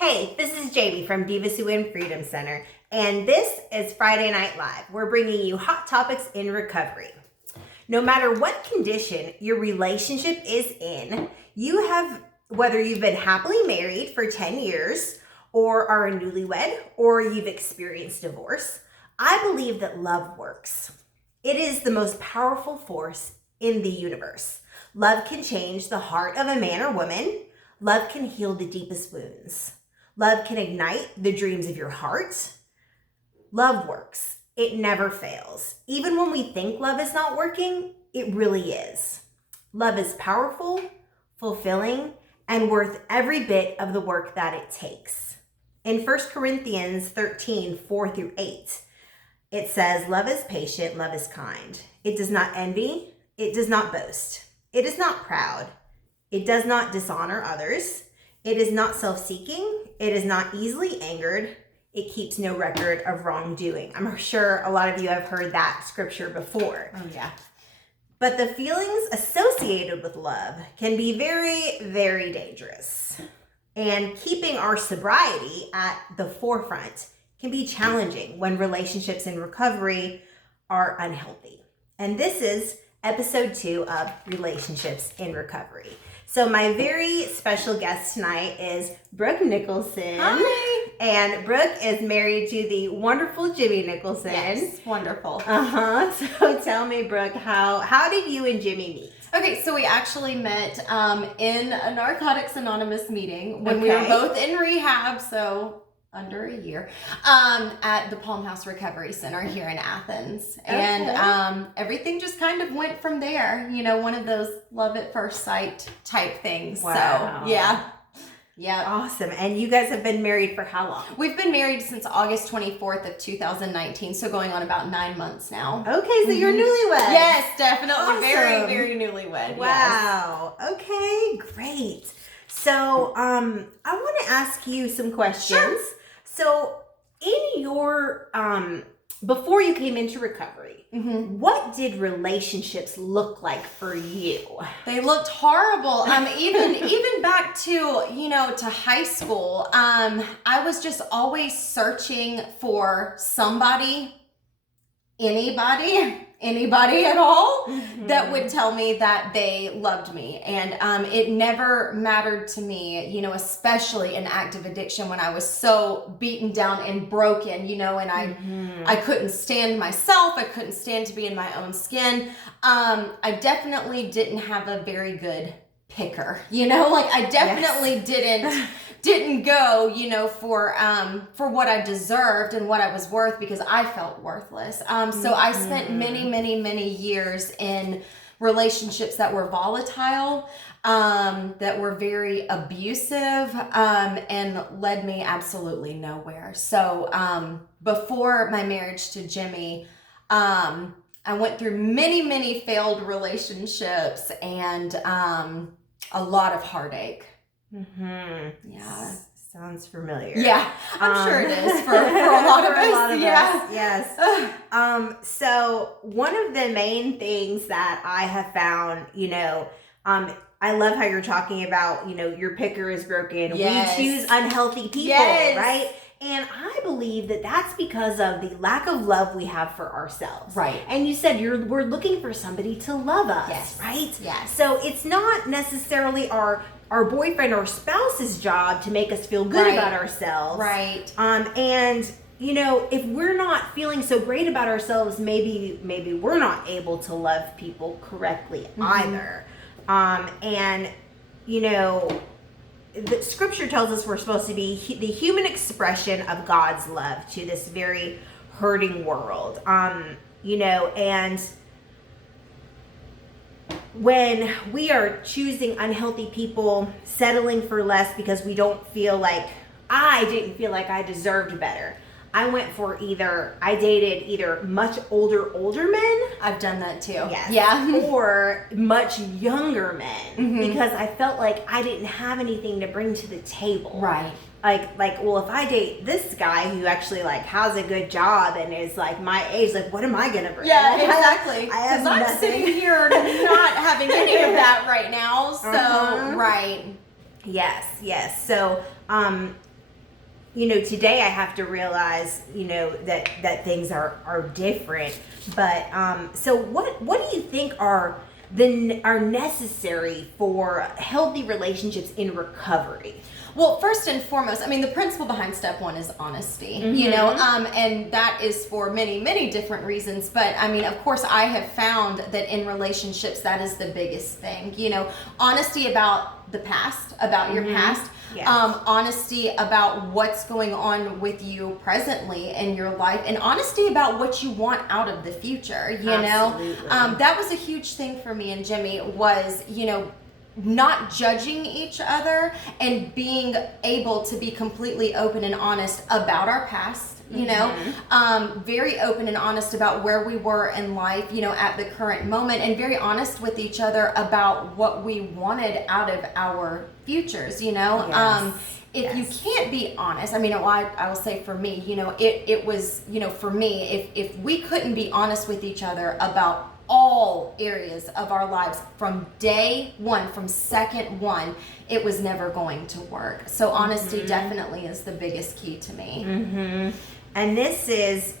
Hey, this is Jamie from Divas Who Win Freedom Center, and this is Friday Night Live. We're bringing you hot topics in recovery. No matter what condition your relationship is in, whether you've been happily married for 10 years, or are a newlywed, or you've experienced divorce, I believe that love works. It is the most powerful force in the universe. Love can change the heart of a man or woman. Love can heal the deepest wounds. Love can ignite the dreams of your heart. Love works. It never fails. Even when we think love is not working, it really is. Love is powerful, fulfilling, and worth every bit of the work that it takes. In 1 Corinthians 13, 4-8, it says, love is patient, love is kind. It does not envy, it does not boast. It is not proud. It does not dishonor others. It is not self-seeking. It is not easily angered. It keeps no record of wrongdoing. I'm sure a lot of you have heard that scripture before. Oh, yeah. But the feelings associated with love can be very, very dangerous. And keeping our sobriety at the forefront can be challenging when relationships in recovery are unhealthy. And this is episode 2 of Relationships in Recovery. So my very special guest tonight is Brooke Nickelson. Hi. And Brooke is married to the wonderful Jimmy Nicholson. Yes, wonderful. So tell me, Brooke, how did you and Jimmy meet? Okay, so we actually met in a Narcotics Anonymous meeting when we were both in rehab, so under a year, at the Palm House Recovery Center here in Athens. Okay. And everything just kind of went from there, one of those love at first sight type things. Wow. So, yeah. Yeah. Awesome. And you guys have been married for how long? We've been married since August 24th of 2019, so going on about 9 months now. Okay, so you're newlywed. Yes, definitely. Awesome. Very, very newlywed. Wow. Yes. Okay, great. So I want to ask you some questions. Sure. So in your, before you came into recovery, what did relationships look like for you? They looked horrible. Even back to, to high school, I was just always searching for somebody, anybody at all that would tell me that they loved me. And it never mattered to me, especially in active addiction when I was so beaten down and broken, and I couldn't stand myself. I couldn't stand to be in my own skin. I definitely didn't have a very good picker, I definitely didn't go, for what I deserved and what I was worth because I felt worthless. So I spent many years in relationships that were volatile, that were very abusive, and led me absolutely nowhere. So before my marriage to Jimmy, I went through many failed relationships and a lot of heartache. Yeah. Sounds familiar. Yeah, I'm sure it is for a lot of us. Yes. So one of the main things that I have found, I love how you're talking about, your picker is broken. Yes. We choose unhealthy people, right? And I believe that that's because of the lack of love we have for ourselves. Right. And you said we're looking for somebody to love us, right? Yes. So it's not necessarily our boyfriend or spouse's job to make us feel good about ourselves. Right. And if we're not feeling so great about ourselves, maybe we're not able to love people correctly either. And the scripture tells us we're supposed to be the human expression of God's love to this very hurting world. And when we are choosing unhealthy people, settling for less because we don't feel like, I didn't feel like I deserved better. I dated either much older men. I've done that too. Yes. Yeah. Or much younger men because I felt like I didn't have anything to bring to the table. Right. Well, if I date this guy who actually has a good job and is my age, what am I gonna bring? Yeah, exactly. Because I'm sitting here not having any of that right now. So, right. Yes. So, today I have to realize, that things are different. But so what do you think are necessary for healthy relationships in recovery? Well, first and foremost, I mean, the principle behind step one is honesty, and that is for many, many different reasons. But I mean, of course, I have found that in relationships, that is the biggest thing, honesty about the past, about your past, Yes. Honesty about what's going on with you presently in your life, and honesty about what you want out of the future, Absolutely. That was a huge thing for me and Jimmy was, not judging each other and being able to be completely open and honest about our past, very open and honest about where we were in life, at the current moment, and very honest with each other about what we wanted out of our futures, Yes. If you can't be honest, I mean, I will say for me, it was, for me, if we couldn't be honest with each other about all areas of our lives from day one, from second one, it was never going to work. So honesty definitely is the biggest key to me. Mm-hmm. And this is,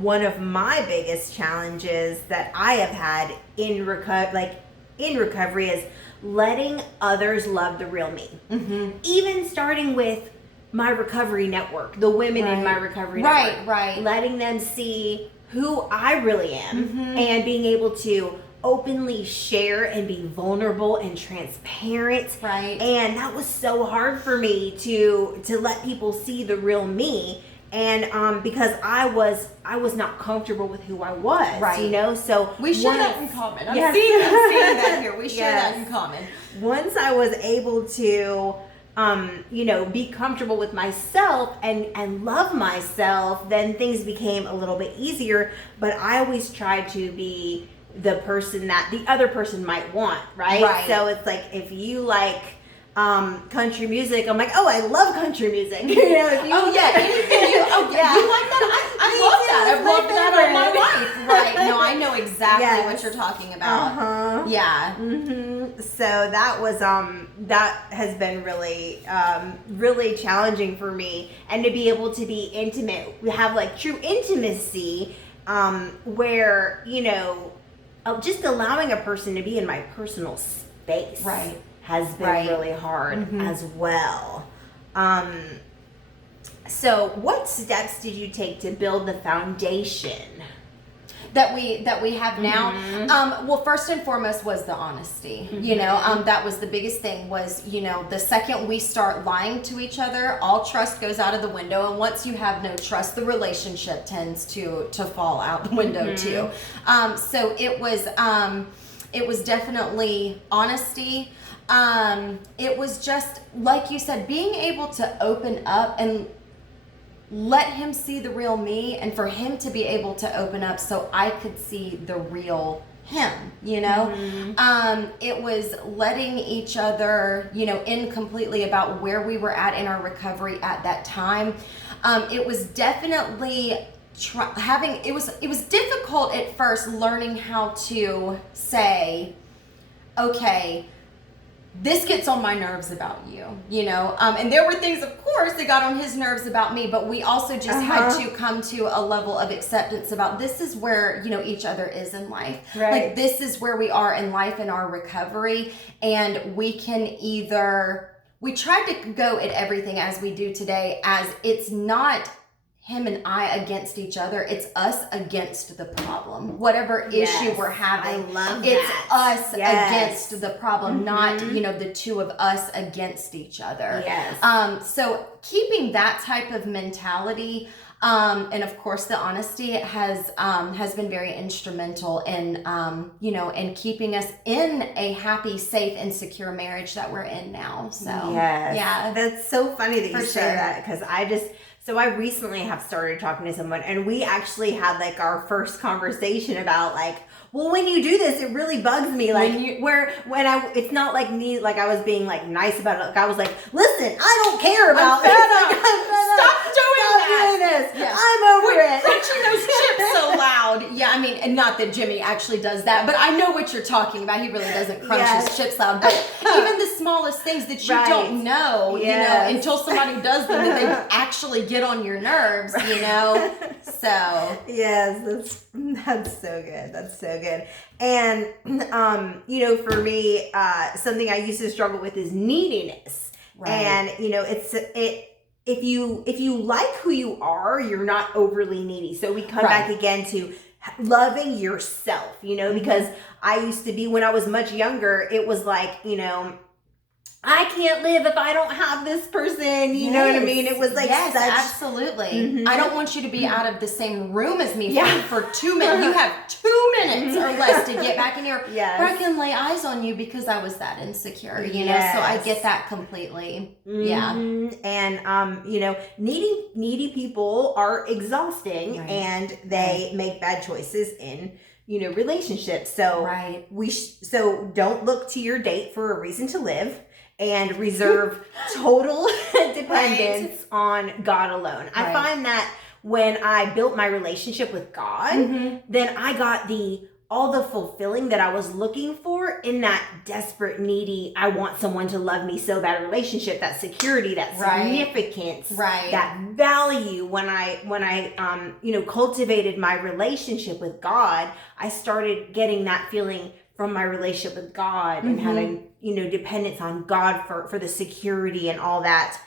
one of my biggest challenges that I have had in recovery is letting others love the real me. Mm-hmm. Even starting with my recovery network, the women in my recovery network. Right. Letting them see who I really am and being able to openly share and be vulnerable and transparent. Right. And that was so hard for me to let people see the real me. And because I was not comfortable with who I was, right. So we share that in common. I'm Yes. seeing that here. We share that in common. Once I was able to be comfortable with myself and love myself, then things became a little bit easier. But I always tried to be the person that the other person might want, right? So it's like, if you like country music, I'm like, oh, I love country music. If you, you like that? I love that. I've loved that all my life. Right. No, I know exactly what you're talking about. Yeah. Mm-hmm. So that was that has been really really challenging for me, and to be able to be intimate, we have like true intimacy, where just allowing a person to be in my personal space, has been really hard as well. So what steps did you take to build the foundation that we have now? Well, first and foremost was the honesty. That was the biggest thing. Was the second we start lying to each other, all trust goes out of the window, and once you have no trust, the relationship tends to fall out the window too. So it was definitely honesty. It was just, like you said, being able to open up and let him see the real me, and for him to be able to open up so I could see the real him, It was letting each other, in completely about where we were at in our recovery at that time. It was definitely it was difficult at first learning how to say, okay, this gets on my nerves about you, and there were things, of course, that got on his nerves about me, but we also just had to come to a level of acceptance about this is where, each other is in life. Right. Like, this is where we are in life in our recovery, and we can we tried to go at everything as we do today as it's not him and I against each other, it's us against the problem. Whatever issue we're having, I love it's that. us against the problem, not the two of us against each other. Yes. So keeping that type of mentality, and of course the honesty has been very instrumental in in keeping us in a happy, safe, and secure marriage that we're in now. So that's so funny that you say sure. that, because So I recently have started talking to someone, and we actually had like our first conversation about like, well, when you do this, it really bugs me. Like it's not like me, like I was being like nice about it. Like I was like, listen, I don't care about this. Stop doing this. Yes. I'm over it. Crunching those chips so loud. Yeah, I mean, and not that Jimmy actually does that, but I know what you're talking about. He really doesn't crunch his chips loud. But even the smallest things that you Right. don't know, Yes. until somebody does them and they actually get on your nerves, So Yes, that's so good. That's so good. And for me, something I used to struggle with is neediness. Right. And if you like who you are, you're not overly needy. So we come back again to loving yourself, because I used to be, when I was much younger, it was like, I can't live if I don't have this person. You know what I mean? It was like yes, such... absolutely. I don't want you to be out of the same room as me for 2 minutes. You have 2 minutes or less to get back in here. Yes. Or I can lay eyes on you because I was that insecure, So I get that completely. Yeah. And needy people are exhausting, and they make bad choices in relationships. So so don't look to your date for a reason to live, and reserve total dependence on God alone. I find that when I built my relationship with God, then I got all the fulfilling that I was looking for in that desperate, needy, I want someone to love me so bad relationship, that security, that significance, that value. When I cultivated my relationship with God, I started getting that feeling from my relationship with God, and having, dependence on God for the security and all that.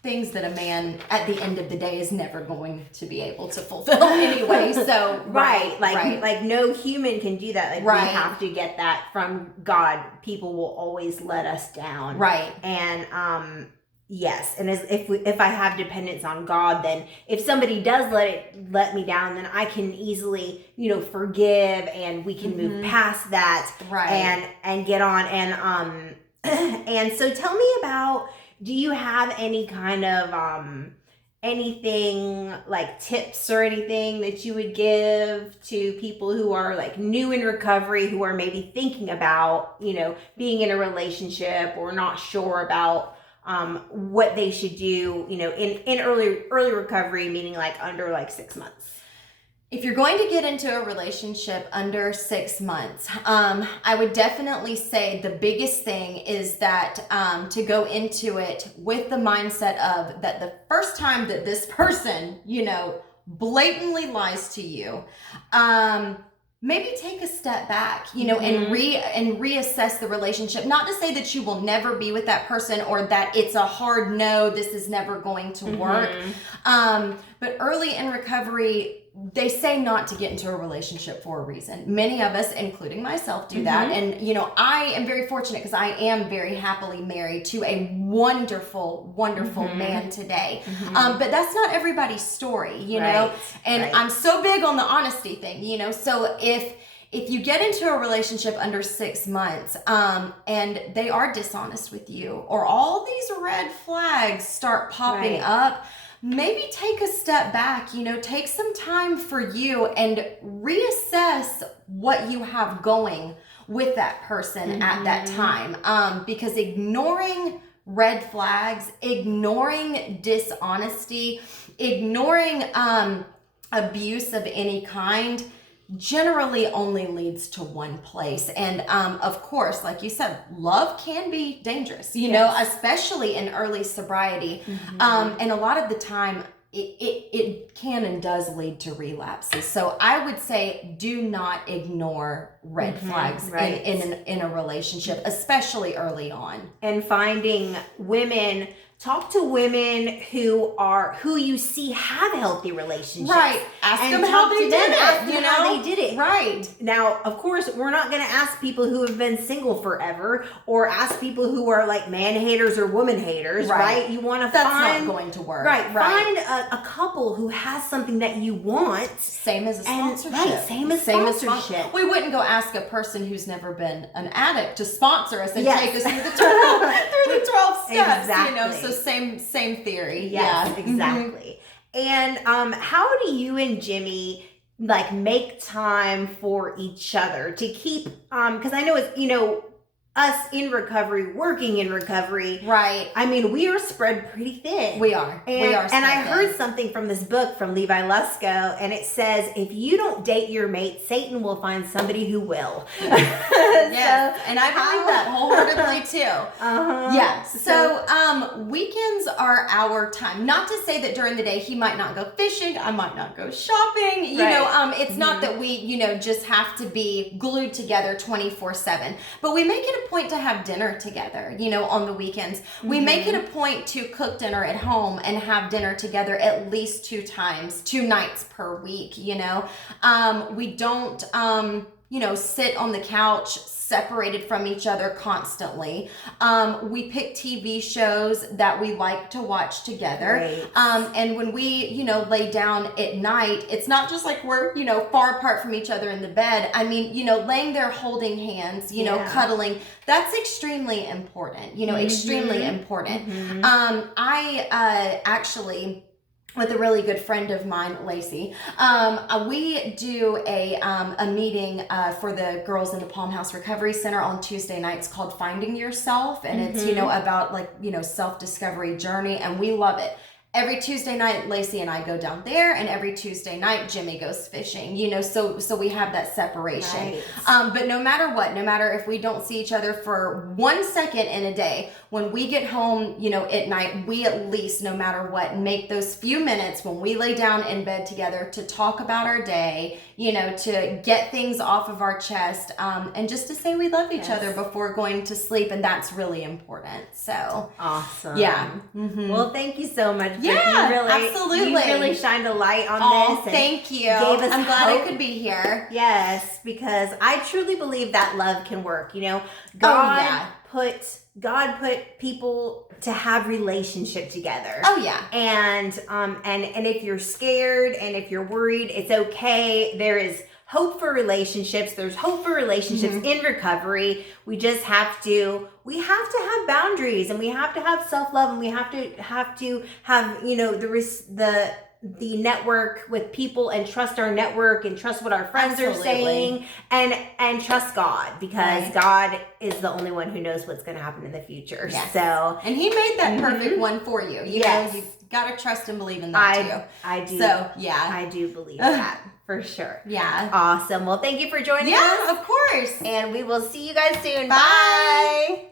Things that a man at the end of the day is never going to be able to fulfill anyway. So like no human can do that. Like we have to get that from God. People will always let us down. Right. And yes, and if I have dependence on God, then if somebody does let me down, then I can easily forgive, and we can move past that, and get on. And and so tell me about, do you have any kind of anything like tips or anything that you would give to people who are like new in recovery, who are maybe thinking about being in a relationship, or not sure about what they should do in early recovery, meaning like under like 6 months? If you're going to get into a relationship under 6 months, I would definitely say the biggest thing is that to go into it with the mindset of that the first time that this person, blatantly lies to you, maybe take a step back, and reassess the relationship. Not to say that you will never be with that person, or that it's a hard no, this is never going to work. But early in recovery, they say not to get into a relationship for a reason. Many of us, including myself, do that. And, I am very fortunate because I am very happily married to a wonderful, wonderful man today. But that's not everybody's story, know? And I'm so big on the honesty thing, So if you get into a relationship under 6 months, and they are dishonest with you, or all these red flags start popping up, maybe take a step back, take some time for you and reassess what you have going with that person at that time. Because ignoring red flags, ignoring dishonesty, ignoring abuse of any kind generally only leads to one place. And of course, like you said, love can be dangerous, especially in early sobriety. And a lot of the time it can and does lead to relapses. So I would say do not ignore red flags in a relationship, especially early on. And finding women, talk to women who you see have healthy relationships. Ask them how they did it. How they did it. Right. Now, of course, we're not going to ask people who have been single forever, or ask people who are like man haters or woman haters, right? You want to That's not going to work. Find a couple who has something that you want. Same as a sponsorship. Same as sponsorship. We wouldn't go ask a person who's never been an addict to sponsor us and take us through the 12 steps. Exactly. So same theory. Yes, exactly. And how do you and Jimmy like make time for each other to keep because I know it's us in recovery, working in recovery, Right. I mean, we are spread pretty thin. We are. And, we are. and I spread heard thin. something from this book from Levi Lusko, and it says, if you don't date your mate, Satan will find somebody who will. Yes, and I believe that wholeheartedly too. Uh-huh. Yeah. So weekends are our time. Not to say that during the day he might not go fishing, I might not go shopping. You Right. know, it's not that we, just have to be glued together 24/7. But we make it a point to have dinner together, on the weekends. We make it a point to cook dinner at home and have dinner together at least 2 nights per week, We don't sit on the couch separated from each other constantly. We pick TV shows that we like to watch together. Right. And when we, lay down at night, it's not just like we're, far apart from each other in the bed. I mean, laying there holding hands, cuddling, that's extremely important, extremely important. I actually, with a really good friend of mine, Lacey, we do a meeting for the girls in the Palm House Recovery Center on Tuesday nights called Finding Yourself, and it's about self-discovery journey, and we love it. Every Tuesday night, Lacey and I go down there, and every Tuesday night, Jimmy goes fishing, so we have that separation. Right. But no matter what, no matter if we don't see each other for 1 second in a day, when we get home, at night, we at least, no matter what, make those few minutes when we lay down in bed together to talk about our day, to get things off of our chest, and just to say we love each other before going to sleep, and that's really important. So awesome. Yeah. Well, thank you so much. Yeah, you absolutely. You really shined a light on this. And thank you. Gave us I'm glad hope. I could be here. Yes, because I truly believe that love can work. God put people to have relationship together. Oh yeah. And if you're scared and if you're worried, it's okay. There is hope for relationships. There's hope for relationships in recovery. We just have to have boundaries, and we have to have self-love, and we have to have the network with people, and trust our network, and trust what our friends are saying, and trust God, because God is the only one who knows what's going to happen in the future. Yes. So, and he made that perfect one for you. You know, you've got to trust and believe in that too. I do. So, yeah. I do believe that for sure. Yeah. Awesome. Well, thank you for joining us. Yeah, of course. And we will see you guys soon. Bye. Bye.